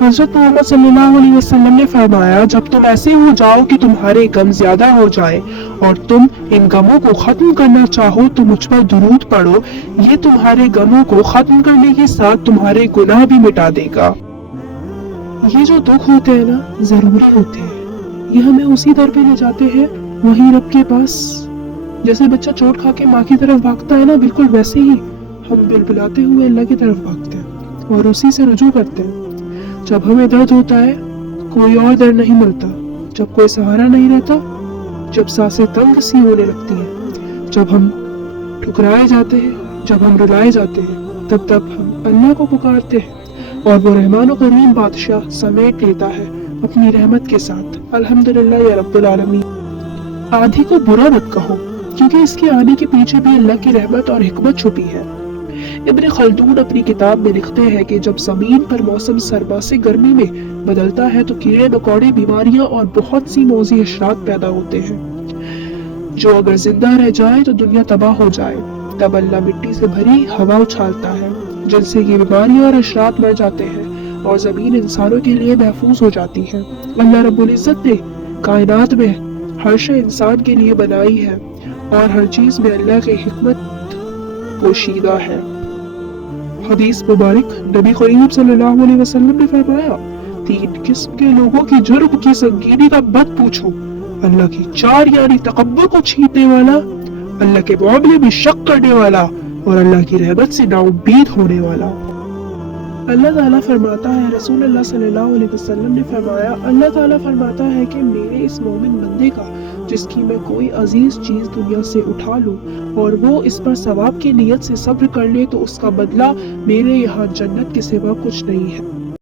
حضرت محمد صلی اللہ علیہ وسلم نے فرمایا جب تم ایسے ہو جاؤ کہ تمہارے غم زیادہ ہو جائے اور تم ان غموں کو ختم کرنا چاہو تو مجھ پر درود پڑھو، یہ تمہارے غموں کو ختم کرنے کے ساتھ تمہارے گناہ بھی مٹا دے گا۔ یہ جو دکھ ہوتے ہیں نا ضروری ہوتے ہیں، یہ ہمیں اسی در پہ لے جاتے ہیں، وہی رب کے پاس۔ جیسے بچہ چوٹ کھا کے ماں کی طرف بھاگتا ہے نا، بالکل ویسے ہی ہم بلبلاتے ہوئے اللہ کی طرف بھاگتے ہیں اور اسی سے رجوع کرتے ہیں۔ جب ہمیں درد ہوتا ہے کوئی اور درد نہیں ملتا، جب کوئی سہارا نہیں رہتا، جب سانسیں تنگ سی ہونے لگتی ہیں، جب ہم ٹھکرائے جاتے ہیں، جب ہم رلائے جاتے ہیں، تب ہم اللہ کو پکارتے ہیں اور وہ رحمان و کریم بادشاہ سمیٹ لیتا ہے اپنی رحمت کے ساتھ۔ الحمدللہ یا رب العالمین۔ آدھی کو برا مت کہو، کیونکہ اس کے آنے کے پیچھے بھی اللہ کی رحمت اور حکمت چھپی ہے۔ ابن خلدون اپنی کتاب میں لکھتے ہیں کہ جب زمین پر موسم سرما سے گرمی میں بدلتا ہے تو کیڑے مکوڑے، بیماریاں اور بہت سی موذی حشرات پیدا ہوتے ہیں جو اگر زندہ رہ جائے تو دنیا تباہ ہو جائے۔ تب اللہ مٹی سے بھری ہوا اچھالتا ہے جن سے یہ بیماریاں اور حشرات مر جاتے ہیں اور زمین انسانوں کے لیے محفوظ ہو جاتی ہے۔ اللہ رب العزت نے کائنات میں ہر شے انسان کے لیے بنائی ہے اور ہر چیز میں اللہ کی حکمت پوشیدہ ہے۔ حدیث مبارک، نبی کریم صلی اللہ علیہ وسلم نے فرمایا 3 قسم کے لوگوں کی جرم کی سنگینی کا مت پوچھو، اللہ کی 4 یعنی تکبر کو چھیننے والا، اللہ کے معاملے میں شک کرنے والا اور اللہ کی رحمت سے نا امید ہونے والا۔ اللہ تعالیٰ فرماتا ہے، رسول اللہ صلی اللہ علیہ وسلم نے فرمایا، اللہ تعالیٰ فرماتا ہے کہ میرے اس مومن بندے کا جس کی میں کوئی عزیز چیز دنیا سے اٹھا لوں اور وہ اس پر ثواب کی نیت سے صبر کر لے تو اس کا بدلہ میرے یہاں جنت کے سوا کچھ نہیں ہے۔